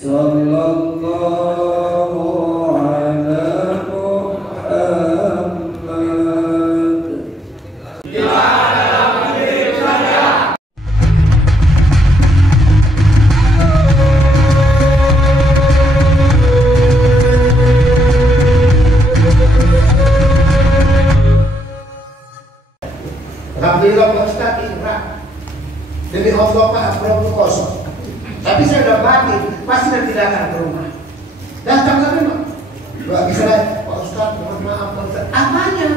Sallallahu ala Muhammad. Alhamdulillah Pak Ustaz Indra, demi Allah Pak belum kosong. Tapi saya udah batin, pasti nanti datang ke rumah. Datang lagi Pak. Gak bisa lagi, Pak Ustaz, mohon maaf Pak Ustaz. Apanya?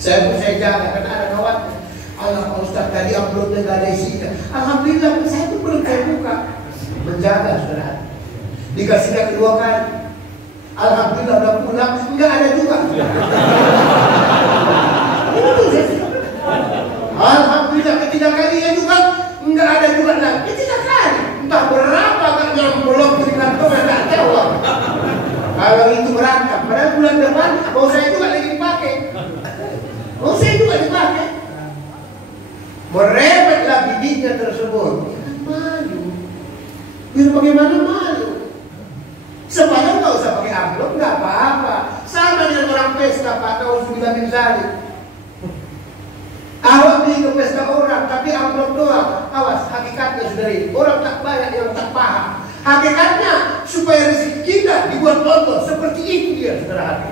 Saya jaga karena ada kawan. Allah Pak Ustaz, tadi uploadnya gak ada isinya. Alhamdulillah saya itu belum saya buka. Menjaga saudara. Dikasihnya kedua kali. Alhamdulillah udah pulang, nggak ada juga. Alhamdulillah ketiga kalinya juga nggak ada juga lagi. Ketiga kali, entah berapa kan yang belum di kantong nggak tahu. Kalau itu berantem, padahal bulan depan mau saya juga lagi dipakai. Mau saya juga dipakai. Merepetlah bibitnya tersebut. Malu. Biar bagaimana malu? Supaya nggak usah pakai amplop, nggak apa-apa. Sama dengan orang pesta Pak, nauzubillah min dzalik. Awak pergi ke pesta orang, tapi amplop doang. Awas, hakikatnya saudari, orang tak banyak yang tak paham. Hakikatnya supaya rezeki kita dibuat Allah seperti itu dia, saudara hati.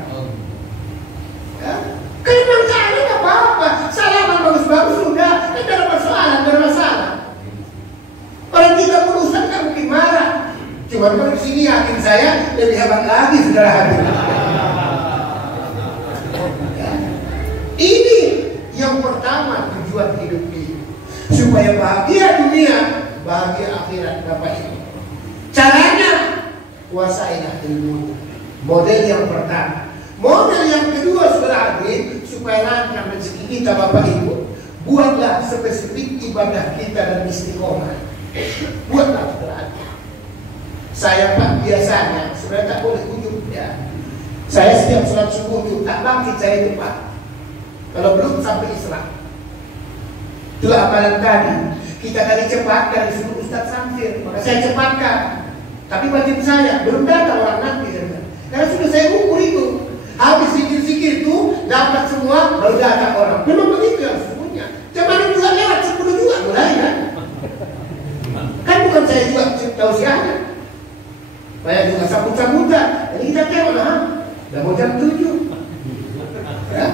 Ya? Kalau memang cara nggak apa-apa, salaman bagus-bagus sudah, tidak ada persoalan, tidak ada masalah. Orang kita urusan kan mungkin marah. Cuma kalau di sini yakin saya lebih hebat lagi, saudara hati. Ya? Ini yang pertama tujuan hidup ini, supaya bahagia dunia, bahagia akhirat Bapak Ibu. Caranya kuasailah ilmu. Model yang pertama. Model yang kedua saudara hadirin, supaya lancar rezeki kita Bapak Ibu, buatlah spesifik ibadah kita dan istiqomah. Buatlah saudara hadirin. Saya Pak biasanya sebenarnya tak boleh ujung ya. Saya setiap sholat subuh itu tak bangkit saya itu Pak. Kalau belum sampai Isra. Itulah amalan tadi. Kita tadi cepatkan disuruh Ustaz Samsir, maka saya cepatkan. Tapi batin saya belum datang orang nanti saja. Karena sudah saya ukur itu. Habis zikir-zikir itu dapat semua baru datang orang. Memang begitu yang sesungguhnya. Kemarin juga lewat 10 juga mulai kan. Kan bukan saya juga tausiahnya. Saya juga sambut-sambutan. Jadi kita tengok lah. Udah mau jam 7. Ya.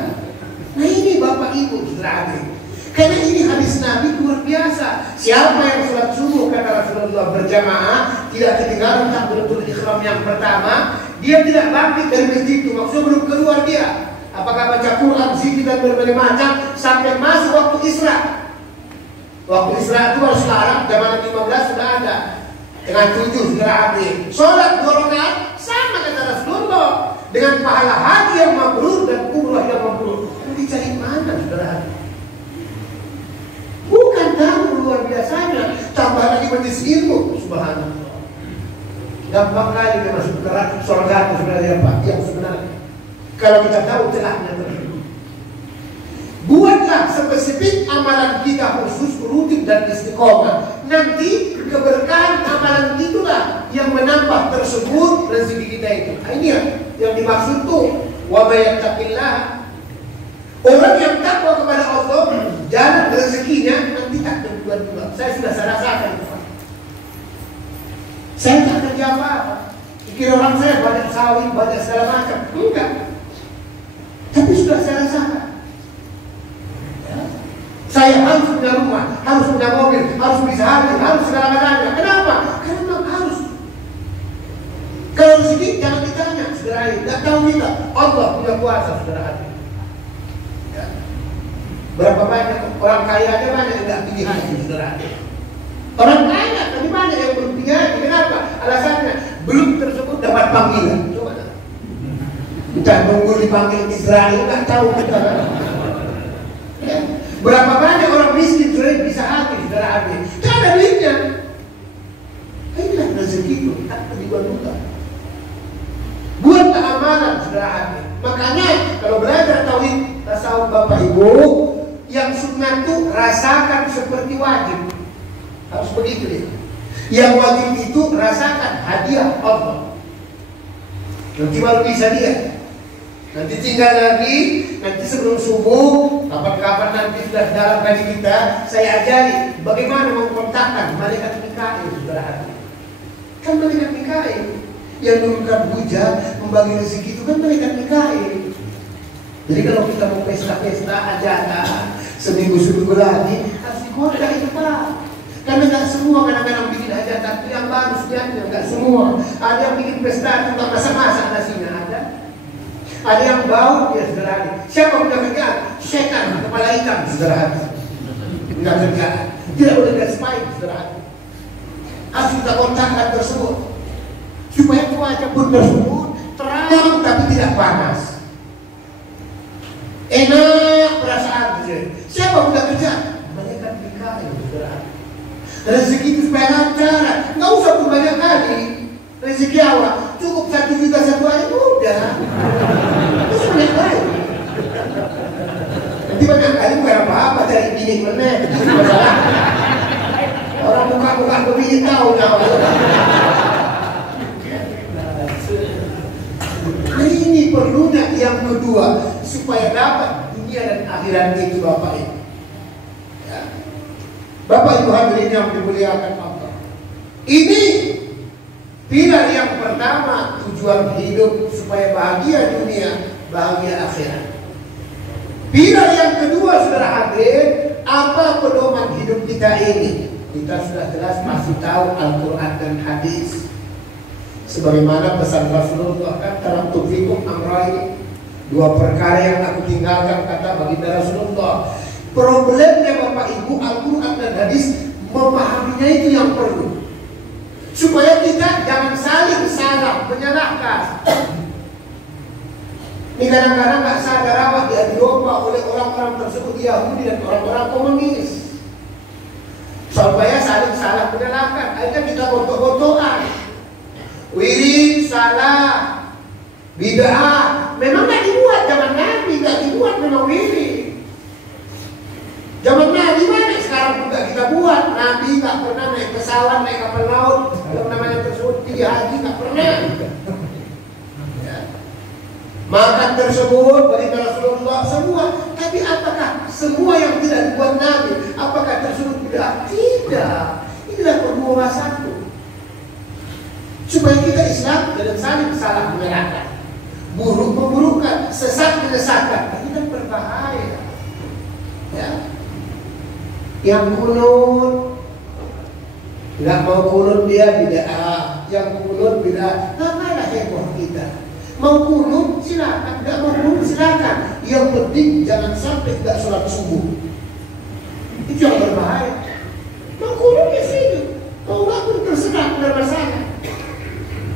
Nah ini Bapak Ibu saudara. Karena ini hadis Nabi luar biasa. Siapa yang sholat subuh kata Rasulullah berjamaah tidak ketinggalan takbiratul ihram yang pertama, dia tidak bangkit dari masjid itu. Maksudnya belum keluar dia. Apakah baca Quran, zikir dan berbagai macam sampai masuk waktu Isra. Waktu Isra itu harus sekarang zaman 15 sudah ada. Dengan 7 saudara hati. Sholat 2 rakaat sama kata Rasulullah dengan pahala haji yang mabrur dan umrah yang mabrur. Dicari mana saudara hati? Bukan tamu luar biasanya, tambah lagi majelis ilmu, subhanallah. Gampang kali dia masuk neraka surga itu sebenarnya Pak, yang sebenarnya. Kalau kita tahu celahnya begitu. Buatlah spesifik amalan kita khusus, rutin dan istiqomah. Nanti keberkahan amalan itulah yang menambah tersebut rezeki kita itu. Nah, ini yang dimaksud tuh, wa may yattaqillah. Orang yang takwa kepada Allah, jalan rezekinya nanti tak berbuat-buat. Saya sudah rasakan itu Pak. Saya tak kerja apa-apa. Pikir orang saya banyak sawit, banyak segala macam. Enggak. Tapi sudah saya rasakan. Ya. Saya harus punya rumah, harus punya mobil, harus bisa hadir, harus segala-galanya. Kenapa? Karena memang harus. Kalau rezeki jangan ditanya, saudara. Tidak tahu kita. Allah punya kuasa, saudara. Berapa banyak orang kaya aja banyak yang tidak tinggi haji saudara. Orang kaya tapi banyak yang belum tinggi haji. Kenapa? Alasannya belum tersebut dapat panggilan. Coba kita nunggu dipanggil Israel nggak tahu kita. Ya. Berapa banyak orang miskin sudah bisa haji saudara haji. Tidak ada duitnya. Inilah rezeki itu tak dibuat-buat. Buatlah amalan saudara haji. Makanya kalau belajar tauhid tasawuf Bapak Ibu, yang sunnah itu rasakan seperti wajib. Harus begitu dia. Yang wajib itu rasakan hadiah Allah. Nanti baru bisa lihat. Nanti tinggal lagi, nanti sebelum subuh, kapan-kapan nanti sudah dalam kaji kita, saya ajari bagaimana mengkontakkan malaikat Mikail, saudara. Kan malaikat Mikail yang menurunkan hujan, membagi rezeki itu kan malaikat Mikail. Jadi kalau kita mau pesta-pesta hajatan seminggu lagi harus dikontak itu Pak. Karena nggak semua kadang-kadang bikin hajatan itu yang baru sebenarnya, nggak semua. Ada yang bikin pesta itu nggak masak-masak nasinya ada. Ada yang bau ya saudara. Siapa punya kerjaan? Setan kepala hitam saudara. Nggak kerjaan. Tidak boleh dikasih saudara. Harus kita kontakkan tersebut supaya cuaca pun tersebut terang tapi tidak panas. Enak perasaan saja. Siapa punya kerjaan? Malaikat Mikail saudara. Rezeki itu supaya lancar. Nggak usah pun banyak kali. Rezeki awal cukup 1 juta satu hari udah. Itu banyak kali. Nanti banyak kali bukan apa-apa cari bini mana. Orang buka-buka bini tahu nyawa. Nah ini perlunya yang kedua supaya dapat dunia dan akhirat itu Bapak Ibu. Ya. Bapak Ibu hadirin yang dimuliakan Allah. Ini pilar yang pertama, tujuan hidup supaya bahagia dunia, bahagia akhirat. Pilar yang kedua saudara hadir, apa pedoman hidup kita ini? Kita sudah jelas pasti tahu Al-Quran dan hadis. Sebagaimana pesan Rasulullah kan taraktu fikum amrayn, 2 perkara yang aku tinggalkan kata baginda Rasulullah. Problemnya Bapak Ibu, Al-Quran dan hadis memahaminya itu yang perlu. Supaya kita jangan saling salah menyalahkan. Ini kadang-kadang nggak sadar apa dia diubah oleh orang-orang tersebut Yahudi dan orang-orang komunis. Supaya saling salah menyalahkan. Akhirnya kita gotok-gotokan. Wirid salah, bid'ah. Memang nggak dibuat zaman Nabi, nggak dibuat memang wirid. Zaman Nabi mana sekarang juga kita buat. Nabi nggak pernah naik pesawat, naik kapal laut, yang namanya tersebut pergi haji nggak pernah. Ya. Makan tersebut bagi Rasulullah semua. Tapi apakah semua yang tidak dibuat Nabi, apakah tersebut tidak? Tidak. Inilah perbuatan satu. Supaya kita Islam dan saling salah menyalahkan, buruk memburukkan, sesat menyesatkan. Ini kan berbahaya. Ya. Yang kunut nggak mau kunut dia bid'ah, yang kunut bid'ah. Ngapain heboh kita? Mau kunut silakan, nggak mau kunut silakan. Yang penting jangan sampai tidak sholat subuh. Itu yang berbahaya. Mau kunut ya sini, mau nggak pun terserah, tidak masalah.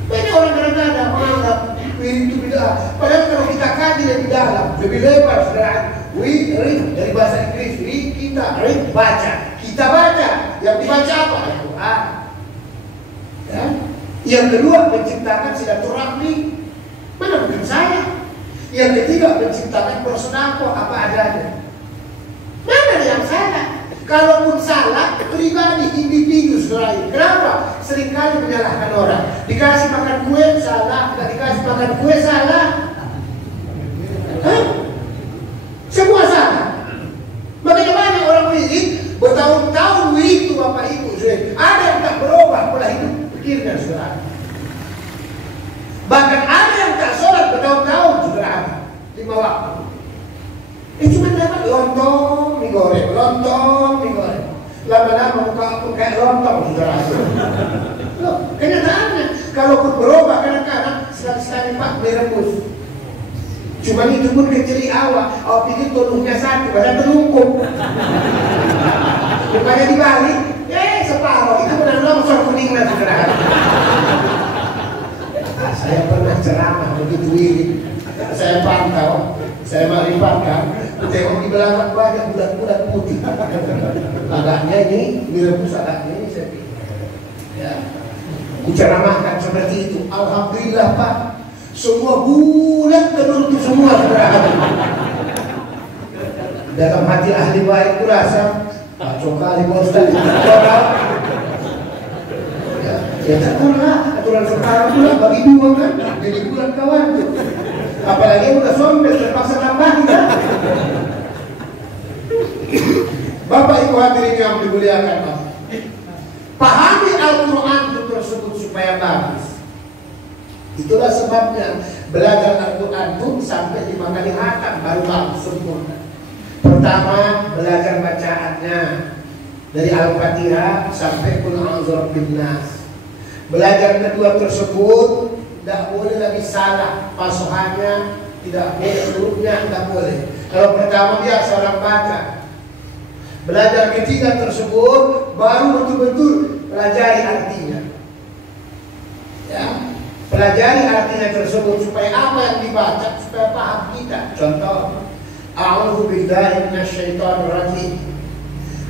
Banyak orang kadang-kadang menganggap wirid itu bid'ah. Padahal kalau kita kaji lebih dalam, lebih lebar, saudara. Wirid dari bahasa Inggris, kita read baca, kita baca. Yang dibaca apa? Al-Quran. Ya. Yang kedua menciptakan silaturahmi. Mana bukan saya. Yang ketiga menciptakan persaudaraan apa adanya. Mana yang salah? Kalaupun salah, pribadi, individu selain. Kenapa? Seringkali menyalahkan orang. Dikasih makan kue, salah. Tidak dikasih makan kue, salah. Hah? Semua salah. Makanya banyak orang wirid, bertahun-tahun wirid itu Bapak Ibu. Ada yang tak berubah pola hidup pikirnya, saudara. Bahkan ada yang tak sholat bertahun-tahun, saudara. 5 waktu. Cuma dapat lontong mie goreng, lontong mie goreng. Lama-lama muka pun kayak lontong, saudara. Loh, kenyataannya, kalaupun berubah kadang-kadang sekali-sekali Pak direbus. Cuma itu pun kecil awal, awal pikir tunuhnya satu, padahal terlungkup. Rupanya dibalik, separuh itu benar longsor kuning lah, saudara. Saya pernah ceramah begitu wirid, saya pantau, saya marifatkan, tengok di belakang banyak bulat-bulat putih. Agaknya ini direbus, agaknya ini saya pikir. Ya, kuceramahkan seperti itu. Alhamdulillah Pak, semua bulat telur itu semua saudara. Dalam hati ahli baik kurasa, kacau kali Pak Ustaz. Ya tak tahu lah, aturan sekarang pula bagi dua kan, jadi bulan kawan tuh. Apalagi udah sombong terpaksa tambahin kan. Bapak Ibu hadirin yang dimuliakan Allah, pahami Al-Quran itu tersebut supaya bagus. Itulah sebabnya belajar Al-Quran itu sampai 5 kali khatam baru bagus sempurna. Pertama, belajar bacaannya dari Al-Fatihah sampai Qul a'udzu birabbin nas. Belajar kedua tersebut tidak boleh lagi salah pasuhannya, tidak boleh hurufnya, tidak boleh. Kalau pertama biasa orang baca. Belajar ketiga tersebut baru betul-betul pelajari artinya. Ya, pelajari artinya tersebut supaya apa yang dibaca supaya paham kita. Contoh, a'udzu billahi minasyaitonir rajim.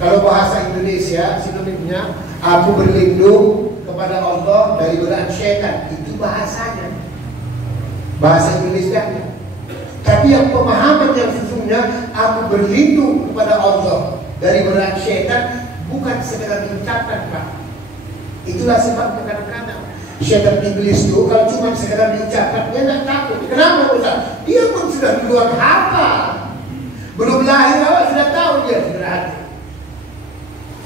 Kalau bahasa Indonesia sinonimnya aku berlindung kepada Allah dari godaan syaitan. Itu bahasanya, bahasa Indonesia. Tapi yang pemahaman yang sesungguhnya aku berlindung kepada Allah dari godaan syaitan bukan sekedar diucapkan, Pak. Itulah sebabnya kadang-kadang syaitan iblis itu kalau cuma sekedar diucapkan dia tidak takut. Kenapa Ustaz? Dia pun sudah duluan hafal. Belum lahir awal sudah tahu dia berarti.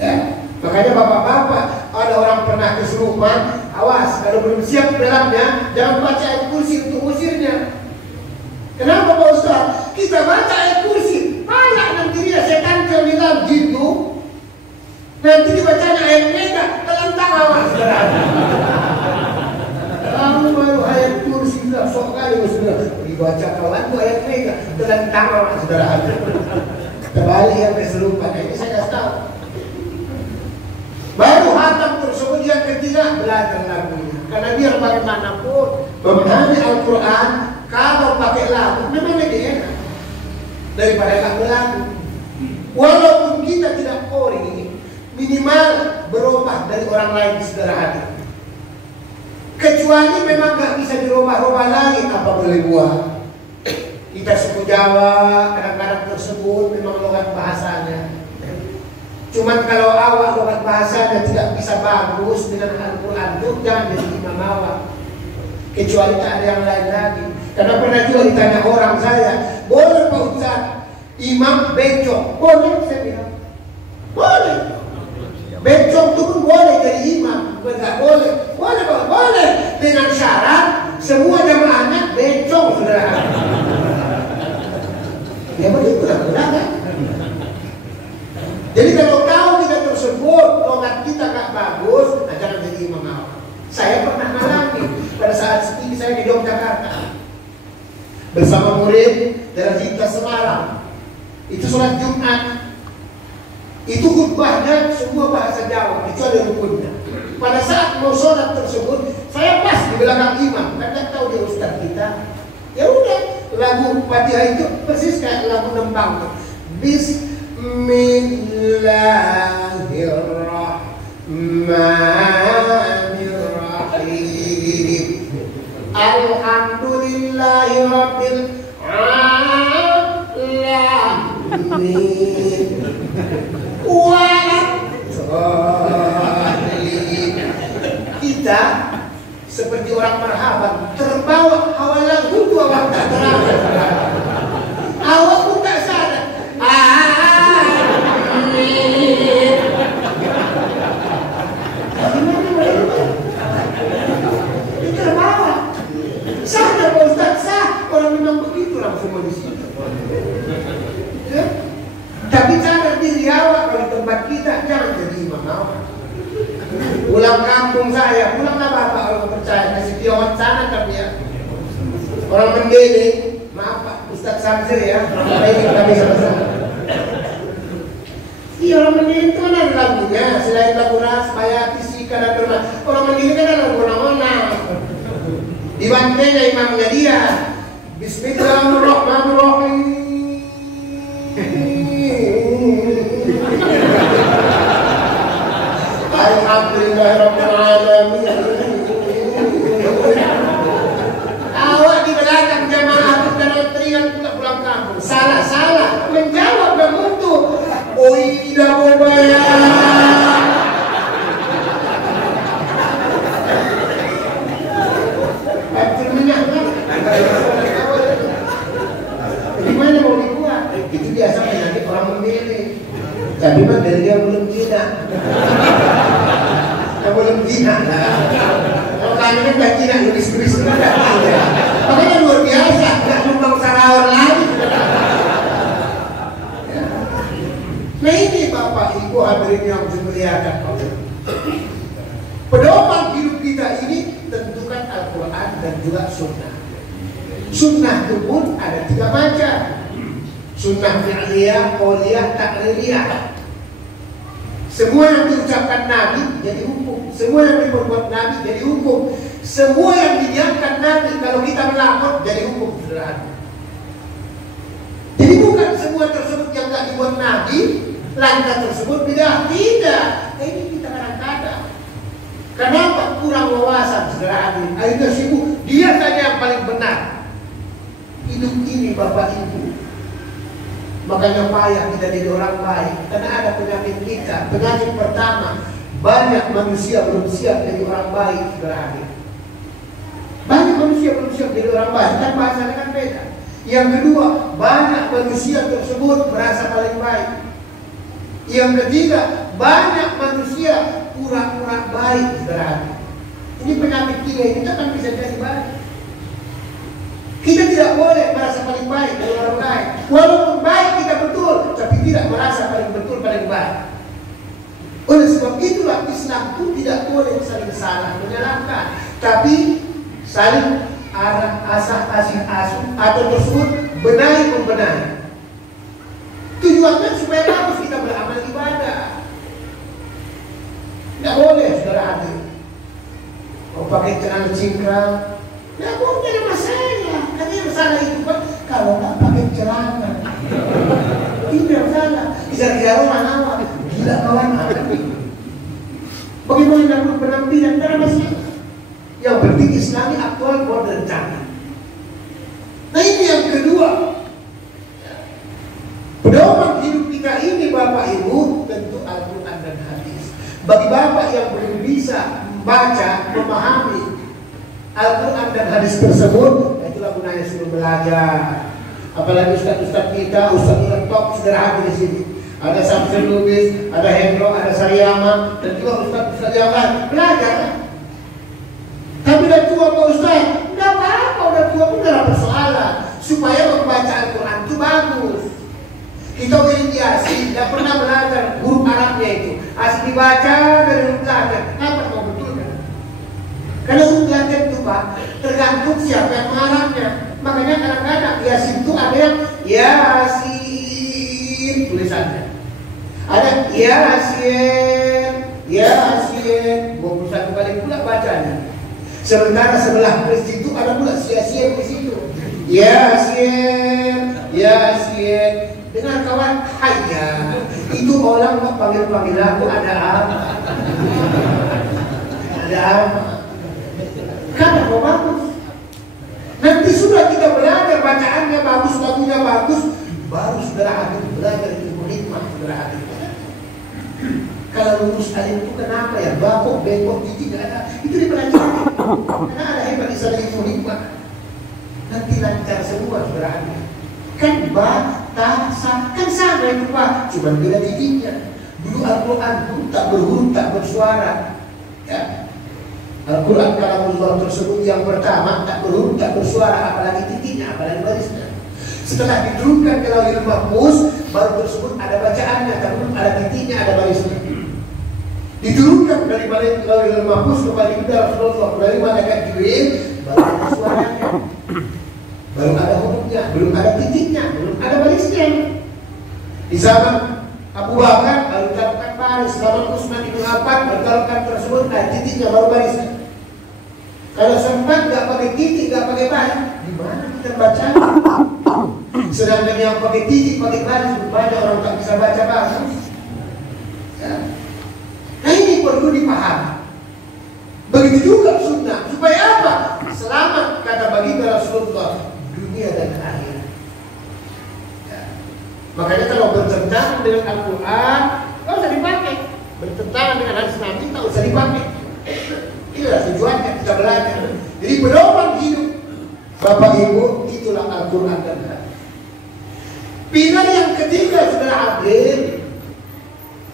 Ya, makanya bapak-bapak, ada orang pernah kesurupan, awas kalau belum siap dalamnya jangan baca ayat kursi untuk usirnya. Kenapa Pak Ustaz? Kita baca ayat kursi, malah nanti dia setan yang bilang gitu. Nanti dibacanya ayat mega, telentang awas. Kamu baru ayat kursi sudah sok kali sudah dibaca kawan itu ayat mega, telentang awas saudara. Kembali yang kesurupan, ini saya kasih tahu. Baru hatam tersebut yang ketiga belajar lagunya. Karena biar bagaimanapun memahami Al-Quran kalau pakai lagu memang lebih enak daripada lagu-lagu. Walaupun kita tidak kori, minimal berubah dari orang lain di saudara hati. Kecuali memang gak bisa dirubah-rubah lagi, apa boleh buat. Kita suku Jawa kadang-kadang tersebut memang logat bahasanya. Cuman kalau awak logat bahasanya tidak bisa bagus dengan Al-Quran itu jangan jadi imam awak. Kecuali tak ada yang lain lagi. Karena pernah juga ditanya orang saya, boleh Pak Ustaz imam bencong? Boleh, saya bilang boleh. Bencong itu pun boleh jadi imam, bukan tak boleh. Boleh Pak, boleh dengan syarat semua jamaahnya bencong saudara. Ya begitu lah, benar kan? Jadi kalau tahu kita tersebut logat kita gak bagus, nah jangan jadi imam awak. Saya pernah alami pada saat studi saya di Yogyakarta bersama murid dari lintas Semarang. Itu sholat Jumat. Itu khutbahnya semua bahasa Jawa kecuali rukunnya. Pada saat mau sholat tersebut, saya pas di belakang imam. Karena tahu dia ustaz kita. Ya udah, lagu Fatihah itu persis kayak lagu Nembang. Bismillahirrahmanirrahim. Alhamdulillahi rabbil alamin. Kita seperti orang marhaban terbawa hawa lagu itu awak tak terang. Awak pun tak sadar. Terbawa. Sadar Pak Ustaz, sah. Orang memang begitu langsung di situ. Ya? Tapi sadar diri awak kalau di tempat kita jangan jadi imam awak. Pulang kampung saya, pulanglah bapak kalau percaya kasih tiawan sana tapi ya. Orang mendele, maaf Pak Ustaz Samsir ya, ini kami sama-sama. Iya orang mendele itu kan ada lagunya, selain lagu Ras, Bayati, Sika, dan Berma. Orang mendele kan ada lagu mana-mana. Di bantainya imamnya dia, Bismillahirrahmanirrahim. Alhamdulillahirrahmanirrahim. Awak di belakang jamaah bukan teriak pulang kampung. Salah menjawab dan mutu. Oi tidak mau bayar. Nggak boleh berzina. Kalau kami kan nggak zina, nulis-nulis kan nggak zina. Makanya luar biasa, nggak numpang sarawar lagi. Nah ini Bapak Ibu hadirin yang dimuliakan Allah. Pedoman hidup kita ini tentukan Al-Quran dan juga Sunnah. Sunnah itu pun ada 3 macam. Sunnah fi'liyah, qauliyah, taqririyah. Semua yang diucapkan Nabi jadi hukum. Semua yang diperbuat Nabi jadi hukum. Semua yang didiamkan Nabi kalau kita melapor jadi hukum, saudara. Jadi bukan semua tersebut yang tidak dibuat Nabi, langkah tersebut bidah. Tidak. Ini kita kadang-kadang. Kenapa kurang wawasan, saudara? Akhirnya sibuk. Dia saja yang paling benar. Hidup ini Bapak Ibu. Makanya payah kita jadi orang baik. Karena ada penyakit kita. Penyakit pertama, banyak manusia belum siap jadi orang baik, saudara. Banyak manusia belum siap jadi orang baik. Kan bahasanya kan beda. Yang kedua, banyak manusia tersebut merasa paling baik. Yang ketiga, banyak manusia pura-pura baik, saudara. Ini penyakit 3 ini kita kan bisa jadi baik. Kita tidak boleh merasa paling baik dari orang lain. Walaupun baik kita betul, tapi tidak merasa paling betul, paling baik. Oleh sebab itulah Islam itu tidak boleh saling salah menyalahkan, tapi saling asah-asih asuh atau tersebut benahi membenahi. Tujuannya supaya bagus kita beramal ibadah. Tidak boleh, saudara hadir. Mau pakai celana cingkrang, tidak boleh, ada masalah. Katanya masalah itu kan kalau nggak pakai celana. Itu yang salah. Bisa orang awal, gila kawan. Bagaimana dalam penampilan, tidak ada masalah. Yang penting Islami aktual, modern, canggih. Nah ini yang kedua. Pedoman hidup kita ini Bapak Ibu tentu Al-Quran dan hadis. Bagi Bapak yang belum bisa membaca, memahami Al-Quran dan hadis tersebut, itulah gunanya suruh belajar. Apalagi ustaz-ustaz kita, ustaz yang top sudah hadir di sini. Ada Samsul Lubis, ada Hendro, ada Sariyama, dan juga ustaz-ustaz yang lain. Belajar. Tapi udah tua Pak Ustaz, tidak apa-apa, udah tua pun tidak ada persoalan. Supaya membaca Al-Quran itu bagus. Kita udah Yasin, tidak pernah belajar huruf Arabnya itu. Asli dibaca dari huruf Latin. Apa mau betul kan? Karena huruf Latin itu Pak, tergantung siapa yang mengarangnya. Makanya kadang-kadang Yasin itu ada yang Yasin tulisannya. Ada Yasin, Yasin, 21 kali pula bacanya. Sementara sebelah masjid itu ada pula sia-sia di situ. Yasin, Yasin. Dengar kawan, hayya. Itu orang mau panggil-panggil aku ada apa? Ada apa? Kan apa bagus? Nanti sudah kita belajar bacaannya bagus, lagunya bagus, baru saudara hadir belajar ilmu hikmah, saudara hadir. Kalau lulus alim itu kenapa ya? Bakok, bengkok, titik tidak ada. Itu dipelajari. Karena ada hebat di sana ilmu hikmah. Nanti lancar semua saudara hadir. Kan kan sama itu Pak, cuma beda titiknya. Dulu Al-Quran pun tak berhuruf, tak bersuara. Ya. Al-Quran kalamullah tersebut yang pertama tak berhuruf, tak bersuara, apalagi titiknya, apalagi barisnya. Setelah diturunkan ke Lauhul Mahfuz, baru tersebut ada bacaannya, tapi ada titiknya, ada barisnya. Diturunkan dari Lauhul Mahfuz kepada kita Rasulullah, dari malaikat Jibril, baru ada suaranya. Baru ada hurufnya, belum ada titiknya, belum ada barisnya. Di zaman Abu Bakar baru ditetapkan baris, zaman Utsman bin Affan baru ditetapkan tersebut, titiknya baru barisnya. Kalau sempat nggak pakai titik, nggak pakai baris, gimana kita baca? Sedangkan yang pakai titik, pakai baris, banyak orang tak bisa baca baris. Ya. Nah ini perlu dipahami. Begitu juga sunnah. Supaya apa? Selamat kata baginda Rasulullah dunia dan akhirat. Ya. Makanya kalau bertentangan dengan Al-Quran, tak usah dipakai. Bertentangan dengan hadis Nabi, tak usah dipakai. Itulah tujuannya kita belajar. Jadi pedoman hidup Bapak Ibu itulah Al-Quran dan hadis. Pilar yang ketiga sudah hadir.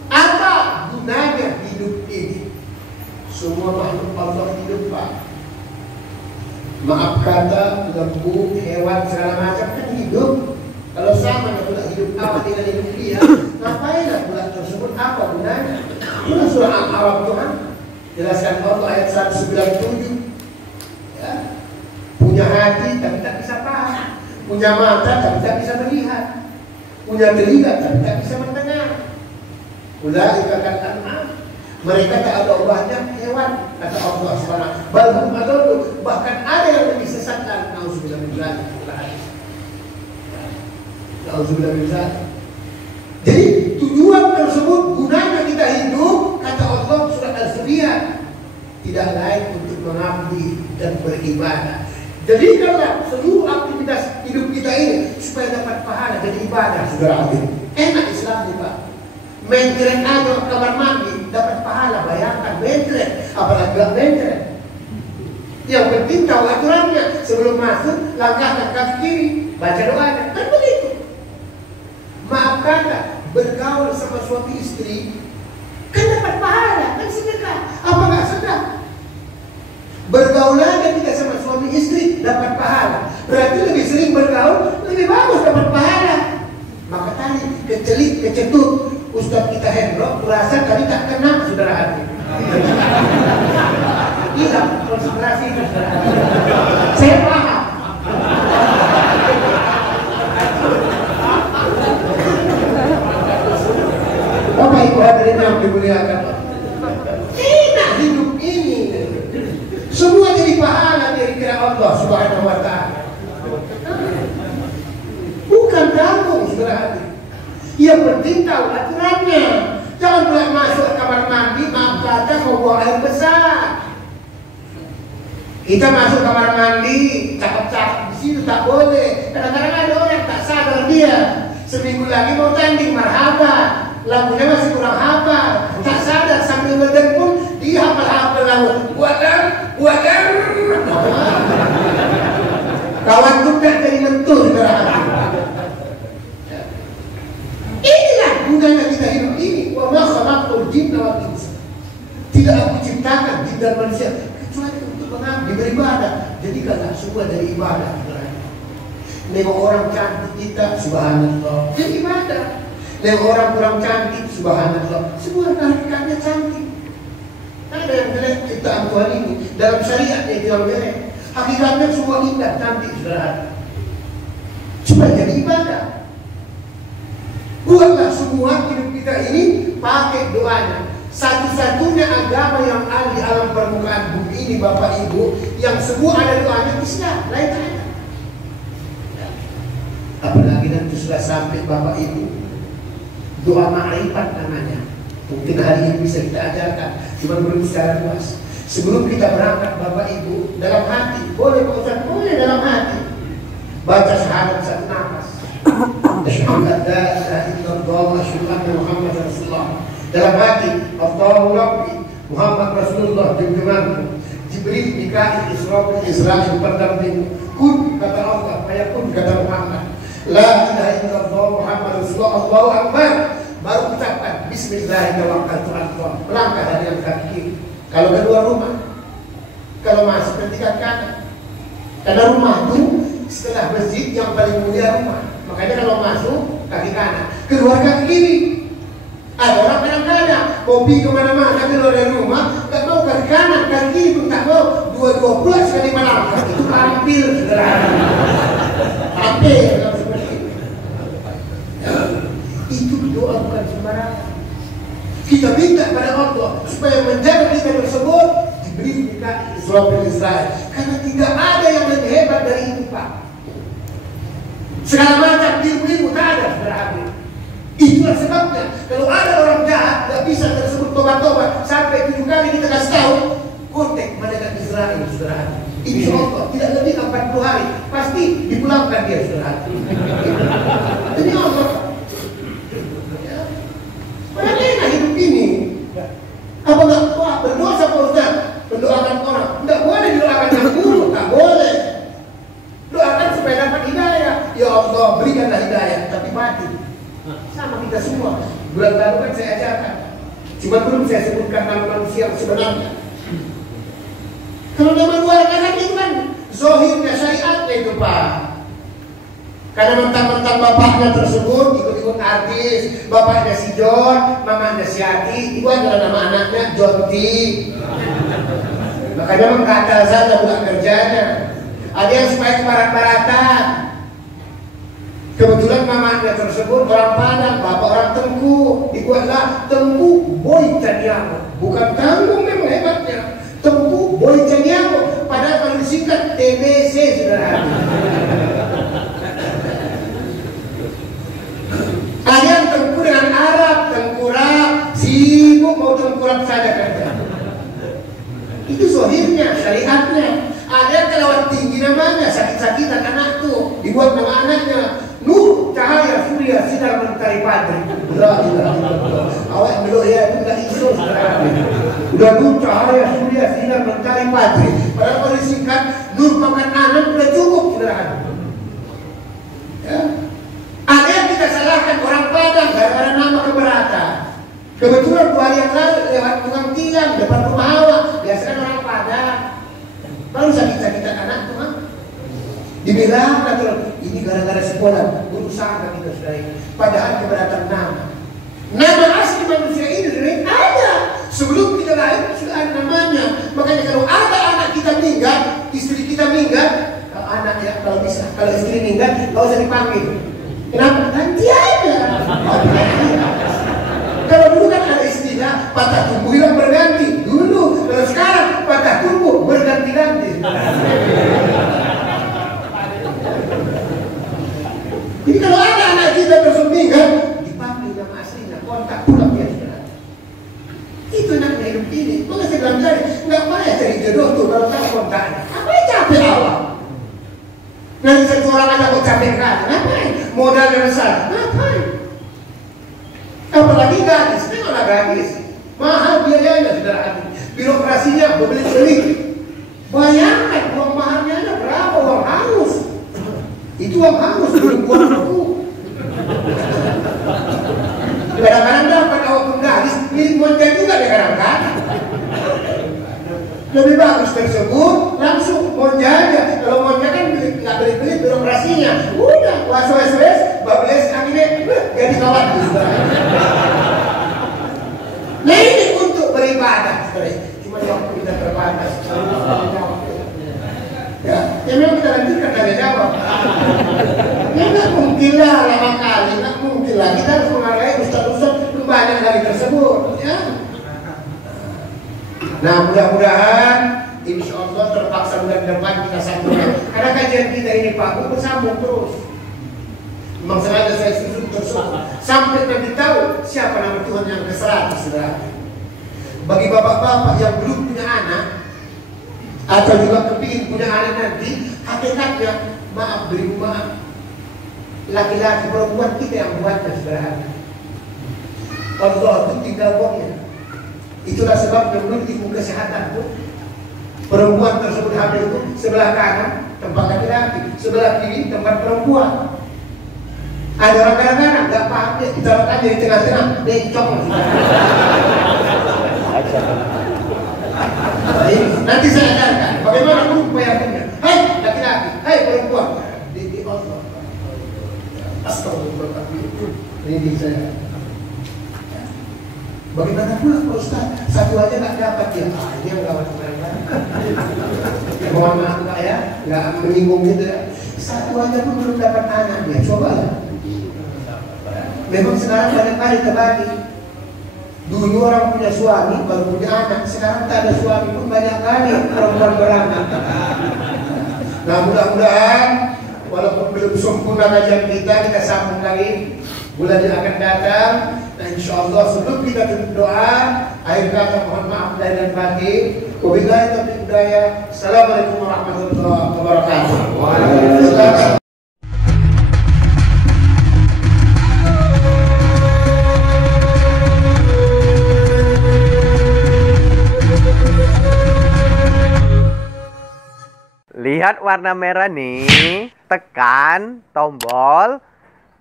Apa gunanya hidup ini? Semua makhluk Allah hidup Pak. Maaf kata, lembu, hewan, segala macam kan hidup. Kalau sama pula hidup apa dengan hidup dia, ngapainlah pula tersebut, apa gunanya? Itulah surah Al-A'raf Tuhan jelaskan Allah ayat 197 ya. Punya hati tapi tak bisa paham, punya mata tapi tak bisa melihat, punya telinga tapi tak bisa mendengar. Ulaika kal an'am, mereka tak ada ubahnya hewan, kata Allah SWT. Balhum adallu, bahkan ada yang lebih sesat dan nauzubillah min dzalik. Nauzubillah min dzalik. Jadi tujuan tersebut, gunanya kita hidup, kata Allah surat Al-Zuriyat, tidak lain untuk mengabdi dan beribadah. Jadikanlah seluruh aktivitas hidup kita ini supaya dapat pahala jadi ibadah, saudara adik. Enak Islam nih Pak. Mentret aja kamar mandi dapat pahala, bayangkan mentret, apalagi gak mentret. Yang penting tahu aturannya, sebelum masuk langkahkan kaki kiri, baca doanya, kan begitu. Maaf kata, bergaul sama suami istri kan dapat pahala, kan sedekah, apa gak sedekah? Bergaul aja kita sama suami istri dapat pahala, berarti lebih sering bergaul lebih bagus dapat pahala. Maka tadi kecelik, kecetut Ustaz kita Hendro merasa tadi tak kena, saudara hati. Hilang konsentrasi. Saya paham. Bapak Ibu hadirin yang dimuliakan, enak hidup ini. Semua jadi pahala dari kira Allah Subhanahu wa Ta'ala. Bukan tanggung, saudara hati. Yang penting tahu aturannya. Jangan pula masuk kamar mandi, maaf kata mau buang air besar. Kita masuk kamar mandi, cakep-cakep di situ tak boleh. Kadang-kadang ada orang tak sadar dia. Seminggu lagi mau tanding marhaba, lagunya masih kurang hafal, tak sadar sambil ngeden pun dia hafal-hafal lagu. Buatan. Kawan tuh tak jadi mentur, saudara. Inilah gunanya kita hidup ini. Wa ma khalaqtul jinna wal insa. Tidak aku ciptakan jin dan manusia kecuali untuk mengabdi beribadah. Jadikanlah semua dari ibadah. Nengok orang cantik kita, subhanallah, jadi ibadah. Nengok orang kurang cantik, subhanallah, semua hakikatnya cantik. Ada yang jelek ciptaan Tuhan ini dalam syariat dia tidak jelek. Hakikatnya semua indah, cantik, saudara. Supaya jadi ibadah. Buatlah semua hidup kita ini pakai doanya. Satu-satunya agama yang ada di alam permukaan bumi ini, Bapak Ibu, yang semua ada doanya Islam, lain tak ada. Apalagi nanti sudah sampai Bapak Ibu, doa ma'rifat namanya. Mungkin hari ini bisa kita ajarkan, cuma belum secara luas. Sebelum kita berangkat Bapak Ibu, dalam hati, boleh Pak Ustaz, boleh dalam hati, baca syahadat satu nafas. Asyhadu an la ilaha illallah wa asyhadu anna Muhammadar Rasulullah. Dalam hati, Allahu Rabbi, Muhammad Rasulullah junjunganku, Jibril, Mikail, Israfil, Israil pendamping. Kun kata Allah, fayakun kata Muhammad. La ilaha illallah Muhammad Rasulullah, Allahu Akbar. Baru ucapkan Bismillahirrahmanirrahim. Melangkah dari yang kaki kiri. Kalau keluar rumah, kalau masuk ke tingkat kanan. Karena rumah itu setelah masjid yang paling mulia rumah. Makanya kalau masuk kaki kanan, keluar kaki kiri. Ada orang kadang-kadang mau pergi kemana-mana keluar dari rumah, tak mau kaki kanan, kaki kiri pun tak mau. Dua-dua pula sekali melangkah. Itu hampir, saudara. Hampir. Itu doa bukan sembarangan. Kita minta pada Allah supaya menjaga kita tersebut diberi kita Israfil Israel. Karena tidak ada yang lebih hebat dari itu, Pak. Segala macam ilmu tak ada, saudara. Itulah sebabnya kalau ada orang jahat tidak bisa tersebut tobat-tobat sampai 7 kali kita kasih tahu, kontak malaikat Israel, saudara. Insya Allah tidak lebih 40 hari pasti dipulangkan dia, saudara. Ini Allah. Bagaimana hidup ini? Apa enggak berdosa Pak Ustaz? Mendoakan orang. Tidak boleh didoakan yang buruk, tak boleh. Doakan supaya dapat hidayah. Ya Allah, berikanlah hidayah, tapi mati. Sama kita semua. Bulan lalu kan saya ajarkan. Cuma belum saya sebutkan nama manusia yang sebenarnya. Kalau nama luar kanan itu kan zohirnya syariatnya itu Pak. Karena mentang-mentang bapaknya tersebut ikut-ikut artis, bapaknya si John, mamanya si Ati, itu adalah nama anaknya Jonti. Makanya mengkata saja bukan kerjanya. Ada yang supaya kebarat-baratan. Kebetulan mamanya tersebut orang Padang, bapak orang Tengku, dibuatlah Tengku Boy Caniago. Bukan tanggung memang hebatnya. Tengku Boy Caniago. Padahal kalau disingkat TBC saudara. Ada yang tengku dengan Arab, tengkurap, sibuk mau tengkurap saja kerja. Itu zohirnya, syariatnya. Ada yang kelewat tinggi namanya, sakit-sakitan anak tuh, dibuat nama anaknya Nur Cahaya Surya Sinar Mentari Padri. Awak belum ya, itu nggak isu sekarang. Udah Nur Cahaya Surya Sinar Mentari Padri. Padahal kalau disingkat Nur makan anak udah cukup saudara. Ya. Ada yang kita salahkan orang Padang gara-gara nama keberatan. Kebetulan 2 hari yang lalu lewat tukang tilang depan rumah awak, biasanya orang Padang. Baru sakit-sakitan anak tuh kan. Dibilang ini gara-gara sekolah, berusaha kita sudah ini. Padahal keberatan nama. Nama asli manusia ini sudah ada. Sebelum kita lahir sudah ada namanya. Makanya kalau ada anak kita meninggal, istri kita meninggal, anak ya kalau bisa, kalau istri meninggal, nggak usah dipanggil. Kenapa? Nanti aja. Kalau dulu kan ada istilah patah tumbuh hilang berganti. Dulu, kalau sekarang patah tumbuh berganti-ganti. Jadi kalau ada anak kita tersebut meninggal, dipanggil nama aslinya, kontak pulang dia sudah. Itu namanya hidup ini. Maka saya bilang cari, nggak payah cari jodoh tuh kalau tak kontaknya. Apa yang capek awal? Nanti satu orang aja kok capek kan? Ngapain? Modalnya besar, ngapain? Apalagi gadis, tengoklah gadis. Mahal biayanya sudah ada. Birokrasinya berbelit-belit. Bayangkan uang mahalnya ada berapa uang hangus. Itu uang hangus belum uang aku. Kadang-kadang dapat awak pun gadis, milik monja juga kadang-kadang. Lebih bagus tersebut langsung monja aja. Kalau monja kan nggak belit-belit birokrasinya. Udah, was-was, bables akhirnya jadi kawan. Nah ini untuk beribadah, cuma waktu kita terbatas. Ya memang kita lanjutkan dari jawab. Ya nggak mungkin lah lama kali, nggak mungkin lah. Kita harus menghargai ustaz-ustaz banyak dari tersebut. Ya. Nah mudah-mudahan insya Allah terpaksa bulan depan kita sambung. Karena kajian kita ini Pak bersambung terus. Memang sengaja saya susun terus sampai nanti tahu siapa nama Tuhan yang ke-100 saudara. Bagi bapak-bapak yang belum punya anak atau juga kepingin punya anak nanti, hakikatnya maaf beri maaf. Laki-laki perempuan kita yang buatnya saudara. Allah itu tinggal buatnya. Itulah sebabnya menurut ilmu kesehatan pun perempuan tersebut hamil itu sebelah kanan tempat laki-laki, sebelah kiri tempat perempuan. Ada orang kadang-kadang nggak paham ya, kita letakkan di tengah-tengah, bencong. Nanti saya ajarkan bagaimana upayanya. Hai laki-laki, hai perempuan. Di Allah. Astagfirullahaladzim. Ini saya. Bagaimana pula Pak Ustaz? Satu aja nggak dapat ya. Ini yang gawat mereka. Mohon maaf Pak ya, nggak menyinggung gitu ya. Satu aja pun belum dapat anak ya. Coba lah. Memang sekarang banyak kali terbagi. Dulu orang punya suami, baru punya anak. Sekarang tak ada suami pun banyak kali perempuan beranak. Nah mudah-mudahan walaupun belum sempurna kajian kita sambung lagi bulan yang akan datang. Nah insya Allah sebelum kita tutup doa, akhir kata mohon maaf lahir dan batin. Wabillahi taufiq hidayah. Assalamualaikum warahmatullahi wabarakatuh. Waalaikumsalam. Lihat warna merah nih, tekan tombol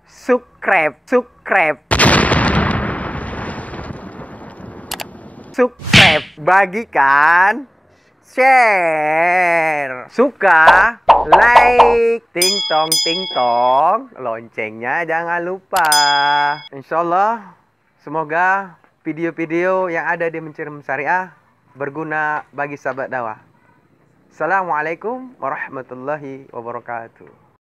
subscribe. subscribe, bagikan, share, suka, like, ting tong, loncengnya jangan lupa. Insyaallah, semoga video-video yang ada di Mencium Syariah berguna bagi sahabat dakwah. Assalamualaikum warahmatullahi wabarakatuh.